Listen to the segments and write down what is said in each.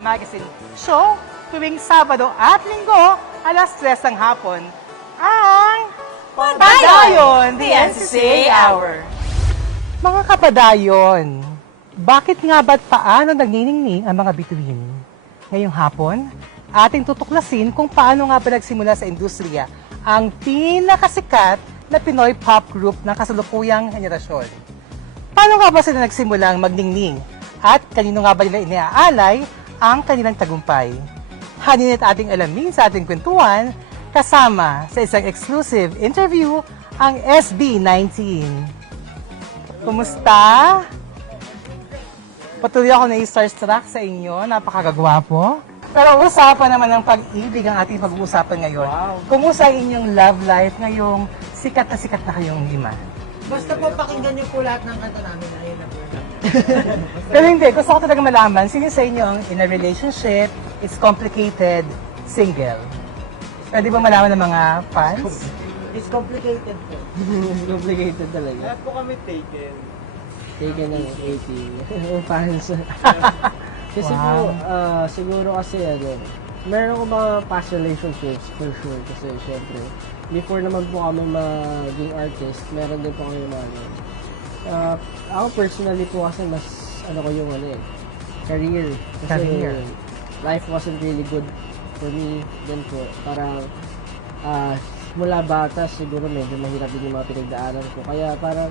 Magazine show tuwing Sabado at Linggo, alas 3 ng hapon, ang Padayon, the NCCA Hour. Mga kapadayon, bakit nga ba't paano nagniningning ang mga bituin? Ngayong hapon, ating tutuklasin kung paano nga ba nagsimula sa industriya ang pinakasikat na Pinoy pop group ng kasalukuyang henerasyon. Paano nga ba sila nagsimulang magningning? At kanino nga ba nila iniaalay ang kanilang tagumpay? Haninit ating alamin sa ating kwentuhan kasama sa isang exclusive interview ang SB19. Kumusta? Patuloy ako na i-starstruck sa inyo. Napakagagwapo. Pero usapan naman ng pag-ibig ang ating pag-uusapan ngayon. Wow. Kumusta ang inyong love life ngayong sikat na kayong lima? Basta po pakinggan niyo po lahat ng kanta namin. Ayun na po. Pero hindi, gusto ko talaga malaman, sino sa inyo ang in a relationship, it's complicated, single? Pwede ba malaman ng mga fans? It's complicated po. Complicated talaga. Lahat po kami taken. Taken ng 80. Fans. Kasi Wow. po, siguro kasi meron ko mga past relationships for sure. Kasi syempre, before naman po kami maging artist, meron din po kami ako personally po kasi mas ko yung career. Kasi Career. life wasn't really good for me din po. Parang mula bata siguro medyo mahirap din yung mga pinagdaanan ko. Kaya parang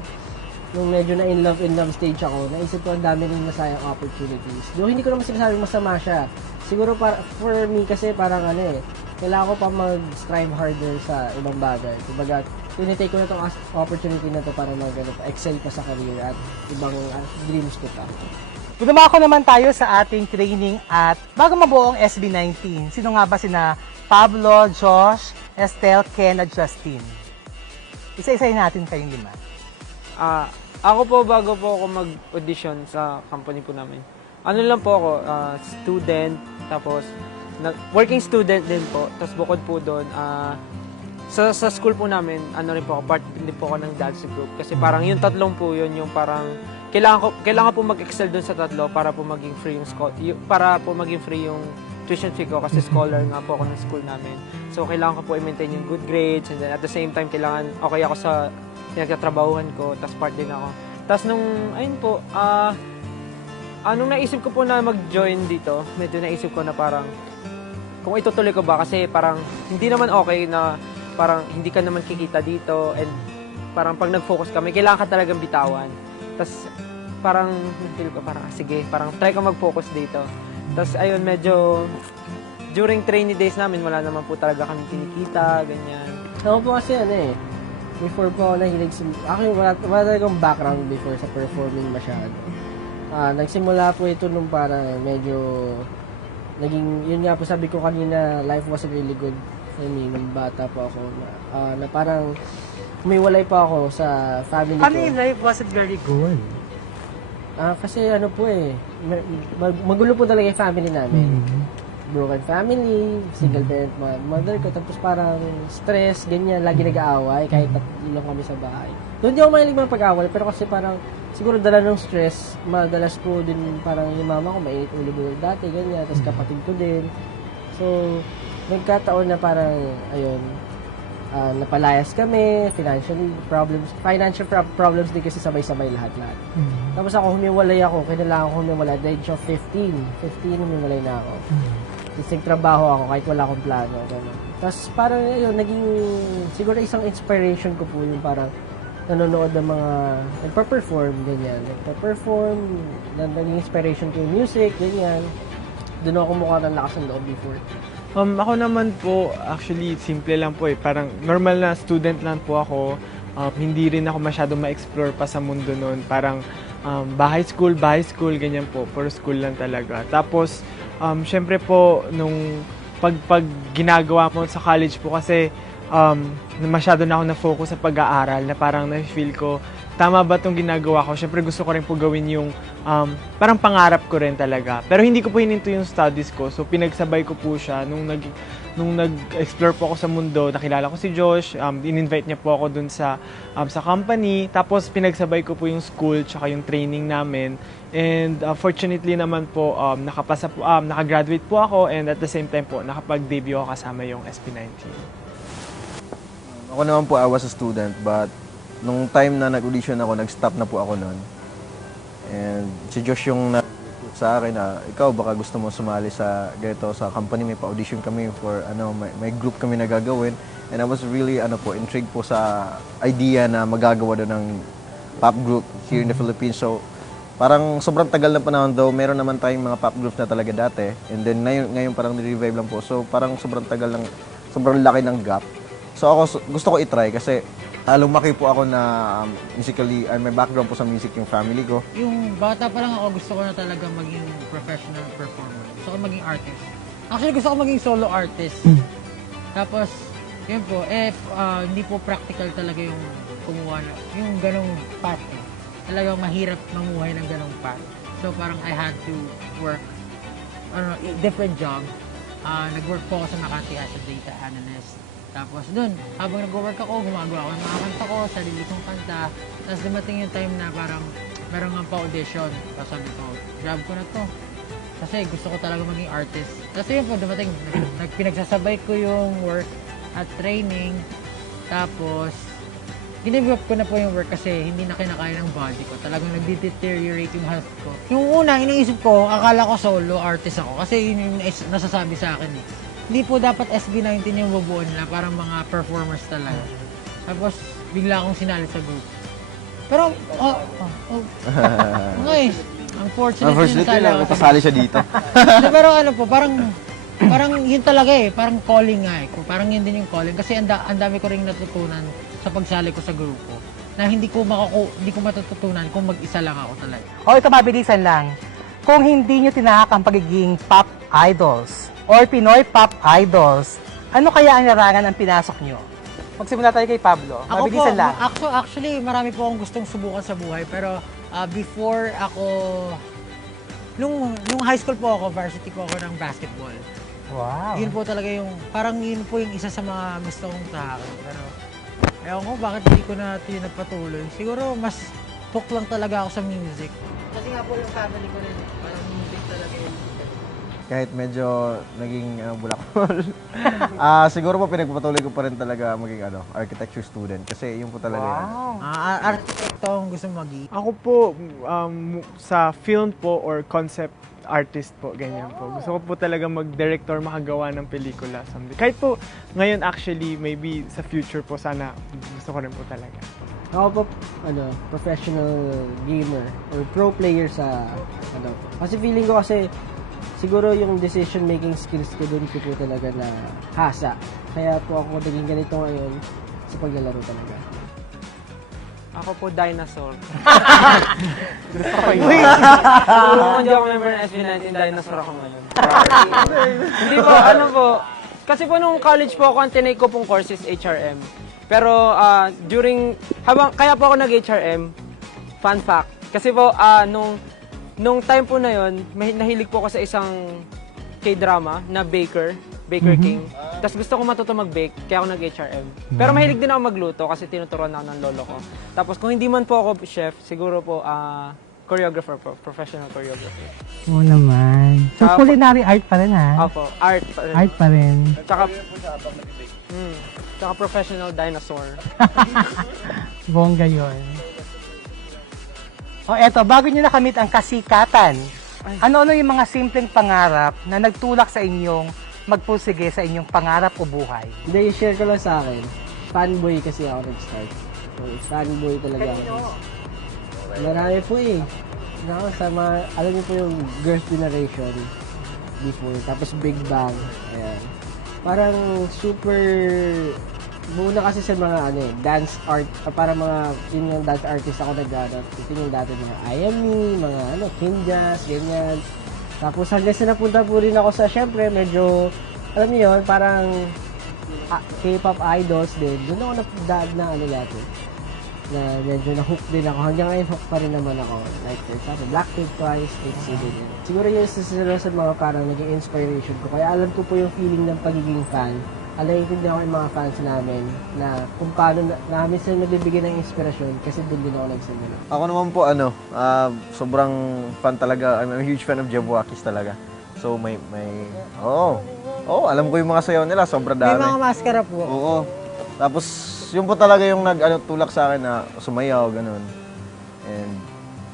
nung medyo na in love stage ako, naisip ko ang dami rin masayang opportunities. Though hindi ko naman sinasabing masama siya. Siguro for me kasi parang kailangan ko pa mag-strive harder sa ibang bagay. Kumbaga, tinitake ko na itong opportunity na to para excel pa sa career at ibang dreams ko pa. Dumako naman tayo sa ating training at bago mabuo ang SB19, sino nga ba sina Pablo, Josh, Estelle, Ken at Justin? Isa-isahin natin kayong lima. Ako po, bago po ako mag-audition sa company po namin, ano lang po ako, student, tapos working student din po, tapos bukod po doon, sa school po namin, rin po ako, part din po ako ng dance group. Kasi parang yung tatlong po yun, yung parang, kailangan po mag-excel doon sa tatlo para po maging free yung tuition fee ko kasi scholar nga po ako ng school namin. So, kailangan ko po i-maintain yung good grades and then at the same time, kailangan okay ako sa pinagtatrabahuhan ko, tapos part din ako. Tapos ayun po, nung naisip ko po na mag-join dito, medyo naisip ko na parang, kung itutuloy ko ba, kasi parang hindi naman okay na parang hindi ka naman kikita dito and parang pag nag-focus ka, may kailangan ka talagang bitawan. Tapos parang feel ko parang sige, parang try ko mag-focus dito. Tapos ayun, medyo during trainee days namin, wala naman po talaga kami kinikita, ganyan. Ako po kasi before po ako nahilig wala talagang background before sa performing masyado. Nagsimula po ito nung parang medyo yun nga po sabi ko kanina, life wasn't really good for me nung bata po ako na parang umiwalay pa ako sa family ko. Ano yung life wasn't very good? Kasi magulo po talaga yung family namin. Broken family, single parent mother ko, tapos parang stress, ganyan, lagi nag-aaway, kahit tatlo lang kami sa bahay. Doon di ako mahilig mga pag-aaway, pero kasi parang, siguro dala ng stress, madalas po din parang yung mama ko, mainit ulo dati, ganyan, tapos kapatid ko din. So, nagkataon na parang, ayun, napalayas kami, financial problems din kasi sabay-sabay lahat-lahat. Tapos ako, humiwalay ako, kailangan ko humiwalay, at the age of 15 humiwalay na ako. Tapos nagtrabaho ako kahit wala akong plano. Ganun. Tapos parang yun, naging siguro isang inspiration ko po yung parang nanonood ng mga nagpa-perform, ganyan. Naging inspiration ko yung music, ganyan. Doon ako mukha ng lakas ng loob before. Ako naman po, actually, simple lang po Parang normal na student lang po ako. Hindi rin ako masyadong ma-explore pa sa mundo noon. Parang bahay school, ganyan po. Puro school lang talaga. Tapos, syempre po, nung pag ginagawa mo sa college po kasi masyado na ako na-focus sa pag-aaral na parang na-feel ko, tama ba itong ginagawa ko? Syempre gusto ko rin po gawin yung parang pangarap ko rin talaga. Pero hindi ko po hininto yung studies ko. So pinagsabay ko po siya nung nag-explore po ako sa mundo. Nakilala ko si Josh, in-invite niya po ako dun sa company. Tapos pinagsabay ko po yung school tsaka yung training namin. And fortunately naman po, nakagraduate po ako, and at the same time po, nakapag-debut ako kasama yung SB19. Ako naman po, I was a student, but nung time na nag-audition ako, nag-stop na po ako nun. And si Josh yung nag-recruit sa akin na, ikaw baka gusto mo sumali sa ganito, sa company, may pa-audition kami for, may group kami na gagawin. And I was really, intrigued po sa idea na magagawa doon ng pop group here in the Philippines. So, parang sobrang tagal na panahon daw, meron naman tayong mga pop groups na talaga dati. And then ngayon parang ni-revive lang po. So, parang sobrang tagal lang, sobrang laki ng gap. So ako gusto ko i-try kasi lumaki po ako na musically, may background po sa music yung family ko. Yung bata pa lang ako, gusto ko na talaga maging professional performer. Gusto ko maging artist. Actually, gusto ko maging solo artist. Tapos, yun po, hindi po practical talaga yung kumuha na, yung ganong path. Talagang mahirap mamuhay ng ganong path. So parang I had to work different job. Nag-work po ako sa Makati as a data analyst. Tapos dun, habang nag-work ako, gumagawa ako ng mga kanta ko, sarili kong kanta. Tapos dumating yung time na parang meron nga pa-audition. Tapos sabi ko, grab ko na to. Kasi gusto ko talaga maging artist. Tapos yun po, dumating, pinagsasabay ko yung work at training. Tapos, ginibigap ko na po yung work kasi hindi na kinakaya ng body ko. Talagang nagde-deteriorate yung health ko. Yung una, iniisip ko, akala ko solo artist ako. Kasi yun yung nasasabi sa akin eh. Hindi po dapat SB19 yung bubuo nila, parang mga performers talaga. Tapos, bigla akong sinali sa group. Pero, okay. Unfortunately, kasali siya dito. Pero ano po, parang yun talaga eh. Parang calling nga eh. Parang yun din yung calling. Kasi ang dami ko rin natutunan sa pagsali ko sa grupo. Na hindi ko matututunan kung mag-isa lang ako talaga. O ito, mabilisan lang. Kung hindi nyo tinahak ang pagiging pop idols or Pinoy pop idols, ano kaya ang larangan ang pinasok nyo? Magsimula tayo kay Pablo. Mabilisan lang. Actually, marami po akong gustong subukan sa buhay. Pero before ako, nung high school po ako, varsity po ako ng basketball. Wow. Yun po talaga yung, parang yun po yung isa sa mga gusto kong tahakin. Pero, ewan ko, bakit hindi ko na ito nagpatuloy? Siguro, mas hook lang talaga ako sa music. Kasi nga po yung family ko rin, parang music talaga yun. Kahit medyo naging bulakol. Siguro po pinagpapatuloy ko pa rin talaga maging architecture student. Kasi yun po talaga yan. Wow. Architect ang gusto maging. Ako po, sa film po or concept artist po, ganyan po. Gusto ko po talaga mag-director, makagawa ng pelikula someday. Kahit po ngayon actually, maybe sa future po sana gusto ko rin po talaga. Ako po, professional gamer or pro player sa, kasi feeling ko kasi, siguro yung decision-making skills ko dun ko po talaga na hasa. Kaya po ako naging ganito ngayon sa paglalaro talaga. Ako po, dinosaur. Gusto ko yun. Kung hindi ako member ng SB19, dinosaur ako ngayon. Hindi po, kasi po nung college po ako, ang tinake ko pong course is HRM. Pero kaya po ako nag-HRM, fun fact, kasi po, nung time po na yon, nahilig po ako sa isang K-drama na Baker King. Tapos gusto ko matuto mag-bake, kaya ako nag-HRM. Pero mahilig din ako magluto kasi tinuturuan ako ng lolo ko. Tapos kung hindi man po ako chef, siguro po choreographer po, professional choreographer. Oo naman. So, Tsaka- culinary art pa rin ha? Opo, art pa rin. Art pa rin. Tsaka professional dinosaur. Bongga yun. O eto, bago nyo nakamit ang kasikatan, ano-ano yung mga simpleng pangarap na nagtulak sa inyong magpursige sa inyong pangarap o buhay? Hindi, share ko lang sa akin. Fanboy kasi ako nag-start. So, fanboy talaga ako. Marami po eh. Alam niyo po yung Girls' Generation before. Tapos Big Bang. Ayan. Parang super... Muna kasi sa mga dance art, para mga yun yung dance artist ako nag-ganap. Ito yung dati mga IME, mga Kinjas, ganyan. Tapos hanggang sa napunta po rin ako sa, syempre, medyo, alam niyo yun, parang K-pop idols din. Doon ako na dati. na medyo na-hook din ako. Hanggang ngayon, hook pa rin naman ako. Like, for example, Blackpink twice, TXT din. Siguro yun sila sa mga parang naging inspiration ko. Kaya alam ko po yung feeling ng pagiging fan. Naiintindihan ko yung mga fans namin na kung paano namin sila nabibigyan ng inspirasyon kasi doon din ako nagsimula. Ako naman po, sobrang fan talaga. I'm a huge fan of Jabuakis talaga. So, alam ko yung mga sayaw nila, sobrang May dami. mga maskara po. Oo. Tapos, yun po talaga yung tulak sa akin na sumayaw, ganun. And,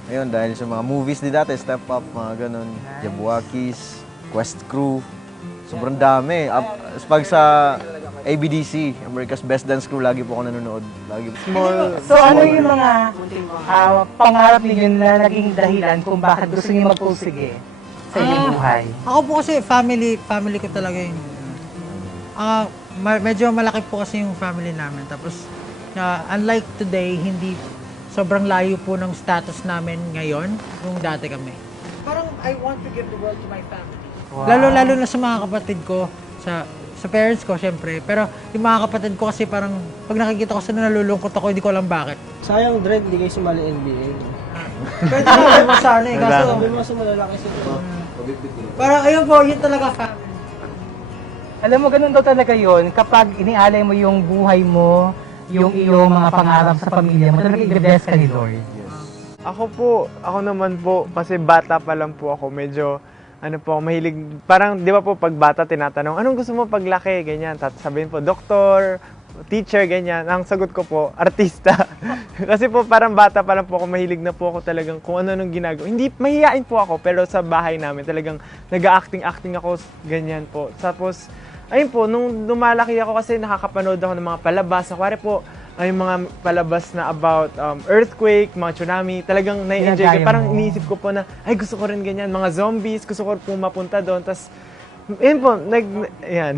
ayun, dahil sa mga movies di dati, Step Up, mga ganun, Jabuakis, Quest Crew, sobrang dami. Pag sa ABDC, America's Best Dance Crew, lagi po ako nanonood. Lagi po. So ano yung mga pangarap ninyo na naging dahilan kung bakit gusto niyo magpursige sa inyong buhay? Ako po kasi family ko talaga yun. Medyo malaki po kasi yung family namin. Tapos, unlike today, hindi sobrang layo po ng status namin ngayon nung dati kami. Parang I want to give the world to my family. Wow. Lalo na sa mga kapatid ko, sa parents ko, syempre. Pero yung mga kapatid ko kasi parang pag nakikita ko sila nalulungkot ako, hindi ko alam bakit. Sayang, Dred, hindi kayo sumali NBA. Pwede na mo sana eh, kaso Sabi mo sa malalaki sila. parang ayun po, yun talaga family. Alam mo, ganun daw talaga yon kapag inialay mo yung buhay mo, yung iyong mga pangarap sa pamilya mo, talaga i-bless ka ni Lord. Ako naman po, kasi bata pa lang po ako, medyo, mahilig, parang, di ba po, pag bata, tinatanong, anong gusto mo paglaki, ganyan, sabihin po, doktor, teacher, ganyan. Ang sagot ko po, artista. Kasi po, parang bata pa lang po ako, mahilig na po ako talagang kung ano-anong ginagawa. Hindi, mahihain po ako, pero sa bahay namin, talagang nag-acting ako, ganyan po. Tapos, ayun po, nung lumalaki ako kasi nakakapanood ako ng mga palabas. Kuwari po, ay mga palabas na about earthquake, mga tsunami, talagang nai-enjoy ko. Ginagaya Parang mo. iniisip ko po na, ay gusto ko rin ganyan, mga zombies, gusto ko po mapunta doon. Tapos, ayun po, ayan.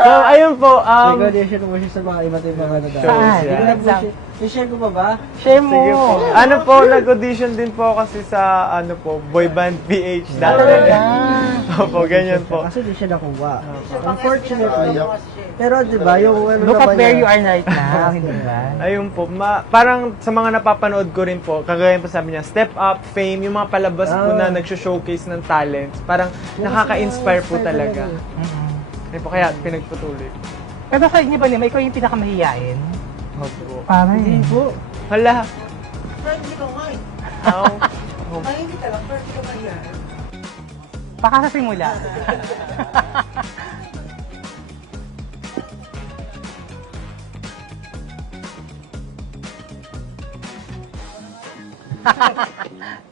So, ayun po, Nag-audition mo siya sa mga iba't ibang ano dahil. Saan? Hindi ko nag-audition. I-share ko pa ba? Share mo. sige po. Ano po, nag-audition din po kasi sa, boy band PH dati. Opo, ganyan po. Kaso di siya nakuha. Unfortunately. Pero di ba, yung ano Look at naman where niya- you are right now, hindi ba? Ayun po, parang sa mga napapanood ko rin po, kagaya po sabi niya, Step Up, Fame, yung mga palabas po na nag-showcase ng talents, parang nakaka-inspire po talaga. Ayun po, kaya pinagpatuloy. Pero sa inyo ba naman, ikaw yung pinakamahiyain? Opo. Parang Hindi po. Hala. Ow. baka sa simula.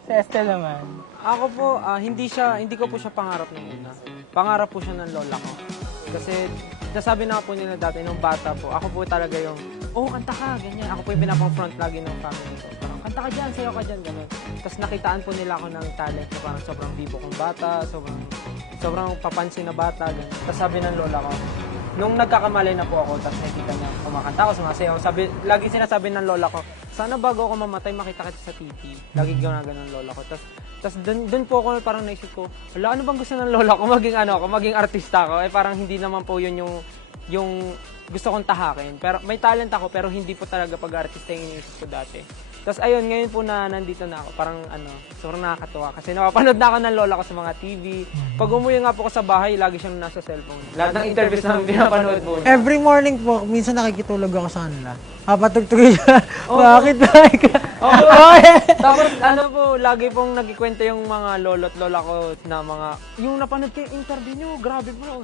Si Estelle naman. Ako po, hindi ko po siya pangarap nung una. Pangarap po siya ng lola ko. Kasi, nasabi na po nila dati, nung bata po, ako po talaga yung, kanta ka, ganyan. Ako po yung pinapang-front lagi ng family ko. Parang, kanta ka dyan, sayo ka dyan, gano'n. Tapos nakitaan po nila ako ng talent ko, parang sobrang bibo kong bata, sobrang papansin na bata, gano'n. Tapos sabi ng lola ko, nung nagkakamali na po ako, tapos nakikita niya, kumakanta ako, sumasayaw. Lagi sinasabi ng lola ko, sana bago ako mamatay, makita kita sa TV. Lagi gano'n ng lola ko. Tapos dun po ako parang naisip ko, wala, ano bang gusto ng lola ko? Maging artista ako. Parang hindi naman po yun yung gusto kong tahakin. Pero may talent ako, pero hindi po talaga pag-artista yung iniisip ko dati. Tapos ayun, ngayon po na nandito na ako, parang sobrang nakakatuwa. Kasi napapanood na ako ng lola ko sa mga TV. Pag umuwi nga po ako sa bahay, lagi siyang nasa cellphone. Lahat ng interviews na pinapanood po. Every morning po, minsan nakikitulog ako sa kanila. Papatugtugin siya. Bakit ba? Tapos lagi pong nagkikwento yung mga lolo't lola ko na yung napanood ko yung interview nyo, grabe po.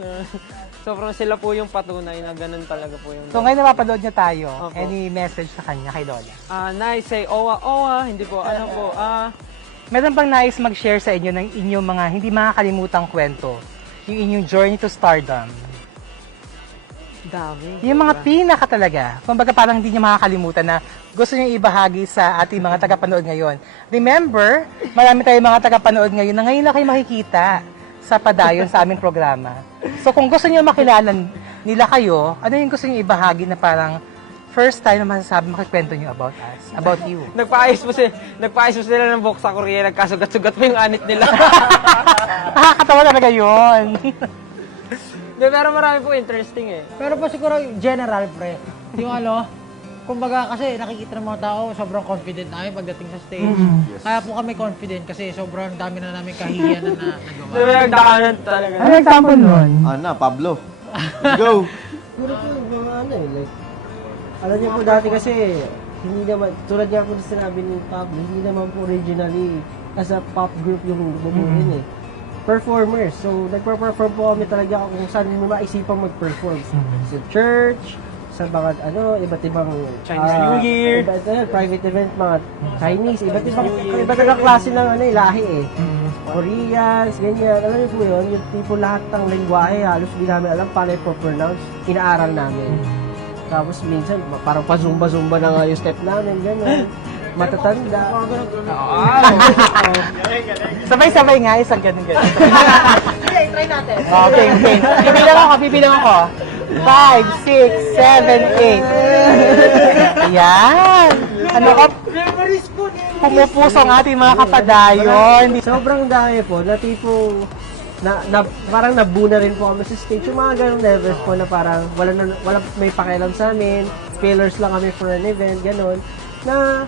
Sobrang sila po yung patunay na ganun talaga po yung... So ngayon napapanood niya tayo. Opo. Any nais sa kanya kay Lola? Nice say, owa, hindi po, Meron bang nais mag-share sa inyo ng inyong mga hindi makakalimutang kwento? Yung inyong journey to stardom? dami. Yung mga pinaka talaga. Kumbaga parang hindi niya makakalimutan na gusto niyo ibahagi sa ating mga tagapanood ngayon. Remember, marami tayong mga tagapanood ngayon na ngayon na kayo makikita sa padayon sa aming programa. So kung gusto niyo makilala nila kayo, ano yung gusto niyo ibahagi na parang first time na masasabi, makikwento niyo about us, about you? Nagpaayos po sila ng buhok sa Korea, nagkasugat-sugat po yung anit nila. Nakakatawa talaga yun. Hindi, pero marami po interesting eh. Pero po siguro yung general, pre. Yung kumbaga kasi nakikita ng mga tao, sobrang confident na kami pagdating sa stage. Kaya po kami confident kasi sobrang dami na namin kahihiyan na nagawa. Hindi, nagdaanan talaga. Ano example nun? Pablo. Let's go! Siguro po, mga like, alam niyo po dati kasi, hindi naman, tulad nga po na sinabi ni Pablo, hindi naman po originally as a pop group yung bumuhin performers. So, nagpa-perform po kami talaga kung saan mo maisipang mag-perform. Sa church, sa mga iba't ibang Chinese New Year. Private event, mga Chinese, iba't ibang klase ng lahi eh. Koreans, ganyan. Alam niyo po yun, yung tipo lahat ng lingwahe, halos hindi namin alam paano i-pronounce, inaaral namin. Tapos minsan, parang pa-zumba-zumba na nga yung step namin, gano'n. Matatanda. Sabay-sabay nga, isang ganun-ganun. Try natin. Okay. Bibilang ako. 5, 6, 7, 8. Ayan. Ano ka? Pumupuso ang ating mga kapadayon. Sobrang dami po, na tipong, parang nabuna rin po kami sa stage. Yung mga ganong levels po na parang wala may pakialam sa amin, failures lang kami for an event, ganon. Na,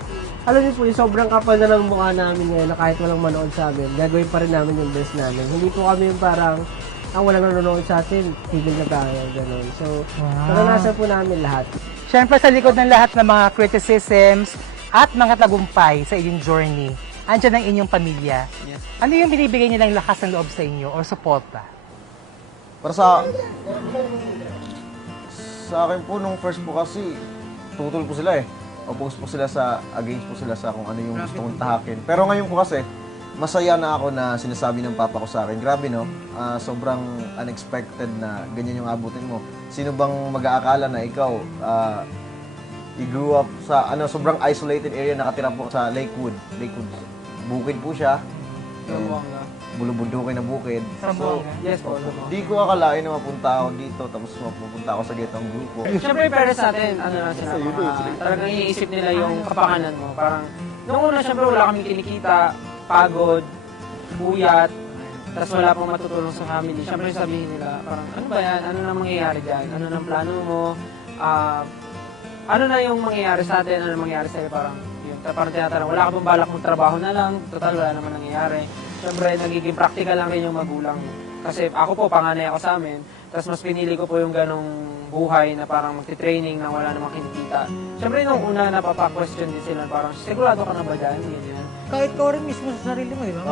alam niyo po, yung sobrang kapal na ng mukha namin ngayon na kahit walang manood sa amin, gagawin pa rin namin yung best namin. Hindi po kami yung parang, walang nanonood sa atin, tigil na tayo, gano'n. So, naranasan po namin lahat. Siyempre sa likod ng lahat ng mga criticisms at mga tagumpay sa inyong journey, andyan ang inyong pamilya. Yes. Ano yung binibigay nilang lakas ng loob sa inyo or suporta? Para sa akin po, nung first po kasi, tutol po sila eh. Opposed po sila against po sila sa kung ano yung gusto kong tahakin. Pero ngayon po kasi, masaya na ako na sinasabi ng papa ko sa akin. Grabe no, sobrang unexpected na ganyan yung abutin mo. Sino bang mag-aakala na ikaw, you grew up sa sobrang isolated area, nakatira po sa Lakewood. Bukid po siya. Bulubundukin na bukid. So, Yes po. di ko akalain na mapunta ako dito, tapos mapupunta ako sa ganitong grupo. Siyempre, parents natin, talagang iniisip nila yung kapakanan mo. Parang, nung una, siyempre, wala kaming kinikita, pagod, buyat, tapos wala pang matutulong sa family. Siyempre, sabihin nila, parang, ano ba yan? Ano na mangyayari dyan? Ano na plano mo? Ano na yung mangyayari sa atin? Ano na mangyayari sa'yo? Parang, yun, parang tinatanong, wala ka bang balak mong trabaho na lang? Total, wala naman nangyayari. Siyempre, nagiging practical lang rin yung magulang. Kasi ako po, panganay ako sa amin. Tapos mas pinili ko po yung ganong buhay na parang magti-training na wala namang kinikita. Siyempre, nung una, napapa-question din sila. Parang, sigurado ka na ba dyan? Ganyan. Kahit ikaw rin mismo sa sarili mo, di ba?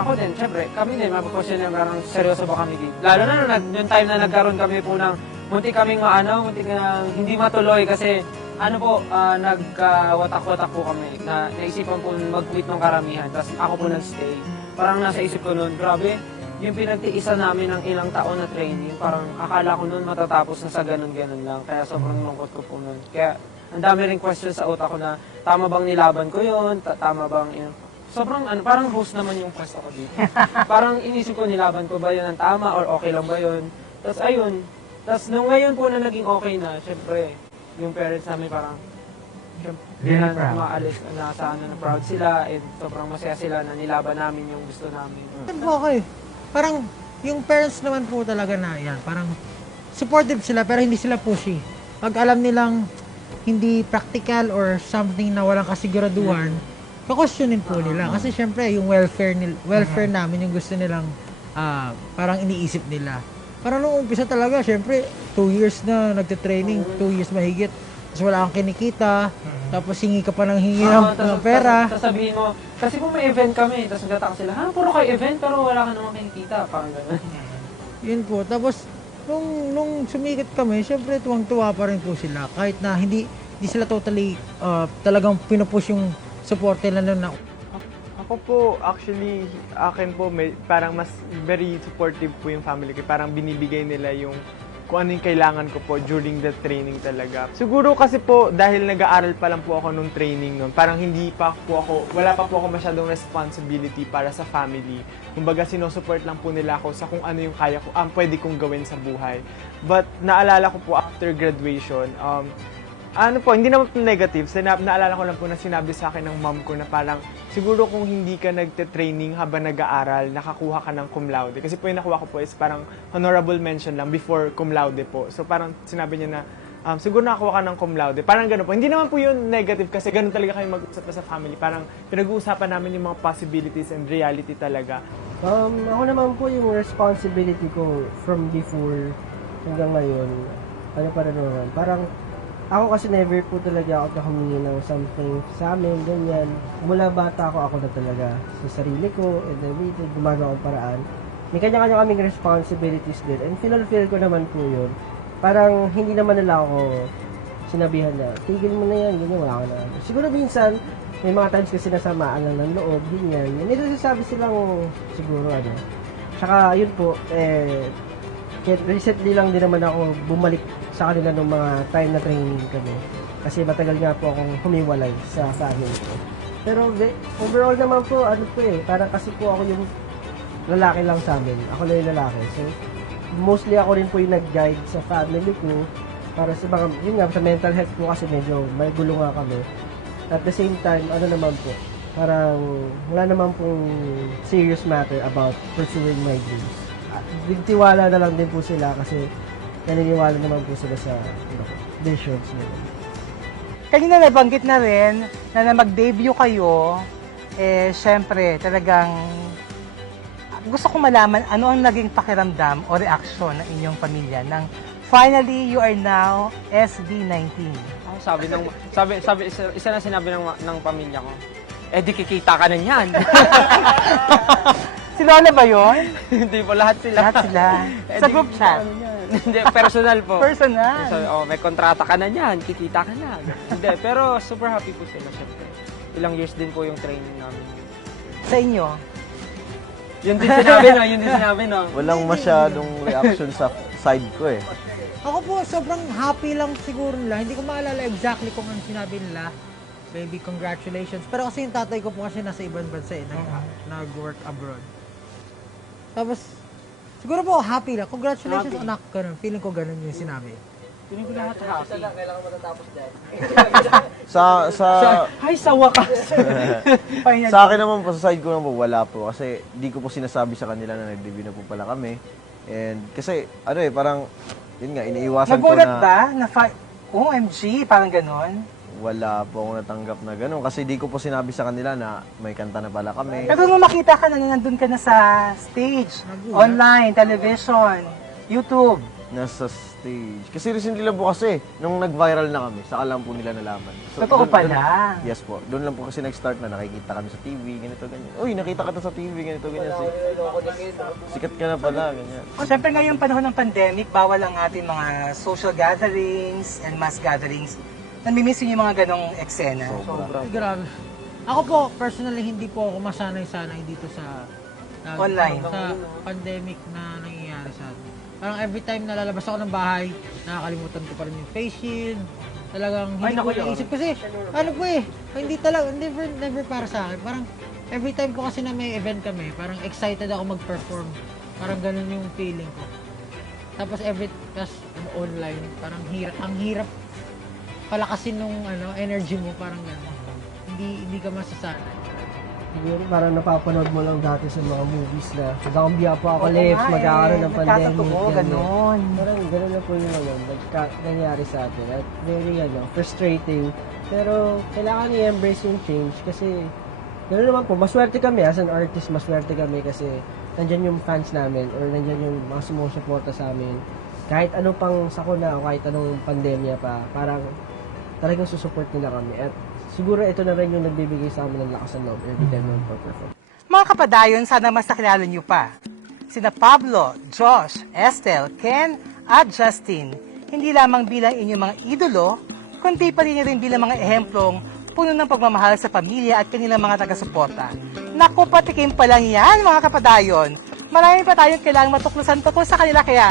Ako din, syempre, kami din, mapag-question yung parang seryoso ba kami dito. Lalo na yung time na nagkaroon kami po ng munti kaming munti kaming hindi matuloy kasi nagkawatak-watak po kami na naisipan po mag-quit ng karamihan. Tapos ako po nag-stay. Parang nasa isip ko noon, grabe, yung pinagtiisan namin ng ilang taon na training, parang akala ko noon matatapos na sa ganun-ganun lang. Kaya sobrang lungkot ko po noon. Kaya ang dami rin questions sa utak ko na tama bang nilaban ko yun? Tama bang sobrang parang host naman yung pwesto ko dito. Parang inisip ko nilaban ko ba yun ang tama or okay lang ba yun? Tapos ayun. Tapos nung ngayon po na naging okay na, syempre, yung parents namin parang Really proud. Maalis na sa na proud sila and sobrang masaya sila na nilaban namin yung gusto namin. Okay. Parang, yung parents naman po talaga na yan, parang supportive sila pero hindi sila pushy. Pag alam nilang hindi practical or something na walang kasiguraduhan, kakwestiyonin po nila. Kasi syempre, yung welfare namin, yung gusto nilang parang iniisip nila. Parang nung umpisa talaga, syempre, 2 years na nagte-training, 2 years mahigit. Tapos wala kang kinikita, tapos hingi ka pa ng hingi ng pera. Tapos sabihin mo, kasi kung may event kami, tapos nagtataka sila, puro kayo event pero wala ka namang kinikita. Parang gano'n. Yun po. Tapos, nung sumikat kami, syempre tuwang-tuwa pa rin po sila. Kahit na hindi sila totally talagang pinupush yung support nila na Ako po, actually, akin po, parang mas very supportive po yung family ko. Parang binibigay nila yung kung ano yung kailangan ko po during the training talaga. Siguro kasi po, dahil nag-aaral pa lang po ako nung training nun, parang wala pa po ako masyadong responsibility para sa family. Kumbaga, sinusupport lang po nila ako sa kung ano yung kaya ko, pwede kong gawin sa buhay. But, naalala ko po after graduation, Ano po, hindi naman po negative. Naalala ko lang po na sinabi sa akin ng mom ko na parang siguro kung hindi ka nagte-training habang nag-aaral, nakakuha ka ng cum laude. Kasi po yung nakuha ko po is parang honorable mention lang before cum laude po. So parang sinabi niya na siguro nakakuha ka ng cum laude. Parang gano'n po. Hindi naman po yun negative kasi gano'n talaga kayo mag-usap sa family. Parang pinag-uusapan namin yung mga possibilities and reality talaga. Ako naman po yung responsibility ko from before hanggang ngayon. Ano pa rin naman. Parang ako kasi never po talaga ako nakahingi ng something sa amin, ganyan. Mula bata ako na talaga sa sarili ko and everything, gumagawa akong paraan. May kanya-kanya kaming responsibilities din and feel ko naman po yun. Parang hindi naman nila ako sinabihan na, tigil mo na yan, ganyan, wala ka na. Siguro minsan, may mga times kasi nasamaan lang ng loob, ganyan. May nasasabi silang siguro ano. Tsaka yun po, recently lang din naman ako bumalik sa kanila nung mga time na training kami. Kasi matagal nga po akong humiwalay sa family ko. Pero overall naman po, ano po parang kasi po ako yung lalaki lang sa amin. Ako na yung lalaki. So, mostly ako rin po yung nag-guide sa family ko para sa mga, yun nga, sa mental health ko kasi medyo may gulo nga kami. At the same time, ano naman po, parang wala naman pong serious matter about pursuing my dreams. Tiwala na lang din po sila kasi naniniwala naman po sila sa visions nila. Kanina nabanggit na rin na mag-debut kayo, syempre talagang gusto kong malaman ano ang naging pakiramdam o reaksyon ng inyong pamilya nang finally you are now SB19. Sabi isa na sinabi ng pamilya ko, di kikita ka na niyan. Si Lola ba yun? Hindi po, lahat sila. Lahat sila. Sa group chat. Hindi, personal po. Personal. So, may kontrata ka na niyan, kikita ka na. Hindi, pero super happy po sila, syempre. Ilang years din po yung training namin. Sa inyo? Yun din sinabi, no? Walang masyadong reaction sa side ko eh. Ako po, sobrang happy lang siguro nila. Hindi ko maalala exactly kung ano sinabi nila. Baby, congratulations. Pero kasi yung tatay ko po kasi nasa ibang bansa nag-work abroad. Tapos, siguro po, happy lang. Congratulations, anak. Ganun. Feeling ko ganun yung sinabi. Feeling ko lahat happy. Kailangan matatapos dyan. Ay, sa wakas. Sa akin naman po, sa side ko naman po, wala po. Kasi di ko po sinasabi sa kanila na nag-debut na po pala kami. And kasi, parang, yun nga, iniiwasan ko Nagulat na ba? OMG, parang ganon. wala po akong natanggap na gano'n. Kasi di ko po sinabi sa kanila na may kanta na pala kami. Pero nung makita ka na nandun ka na sa stage, online, television, YouTube. Nasa stage. Kasi recently lang po kasi, nung nag-viral na kami, saka lang po nila nalaman. Totoo doon- pala. Yes po. Doon lang po kasi nag-start na nakikita kami sa TV, ganito, ganyan. Uy, nakita ka na sa TV, ganito, ganyan. Sikat ka na pala, ganyan. Siyempre ngayong panahon ng pandemic, bawal ang ating mga social gatherings and mass gatherings. Namimiss yun yung mga ganong eksena. Ay, grabe. Ako po, personally, hindi po ako masanay-sanay dito sa Online. sa pandemic na nangyayari sa atin. Parang every time na lalabas ako ng bahay, nakakalimutan ko pa rin yung face shield. Talagang hindi ko naisip kasi, ano po hindi talaga, never para sa akin. Parang every time po kasi na may event kami, parang excited ako mag-perform. Parang ganun yung feeling ko. Tapos online, parang ang hirap palakasin nung energy mo, parang gano'n. Hindi ka masasanay. Siguro parang napapanood mo lang dati sa mga movies na zombie apocalypse, magkakaroon ng pandemic. Nagkakatubo, ganon. Parang gano'n na po yung nangyari sa atin. At very frustrating. Pero kailangan i-embrace yung change kasi gano'n naman po, maswerte kami as an artist, maswerte kami kasi nandyan yung fans namin or nandyan yung mga sumusuporta sa amin. Kahit ano pang sakuna o kahit anong pandemya pa, parang talagang susupport nila kami. At siguro ito na rin yung nagbibigay sa amin ng lakas ng loob every time na perform. Mga kapadayon, sana mas nakilala niyo pa. Sina Pablo, Josh, Estel, Ken, at Justin. Hindi lamang bilang inyong mga idolo, kundi pa rin bilang mga ehemplong puno ng pagmamahal sa pamilya at kanilang mga taga-suporta. Naku, patikim pa lang yan, mga kapadayon. Marami pa tayong kailangang matuklusan tungkol sa kanila kaya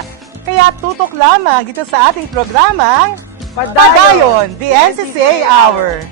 tutok lamang dito sa ating programang Padayon, the NCCA Hour.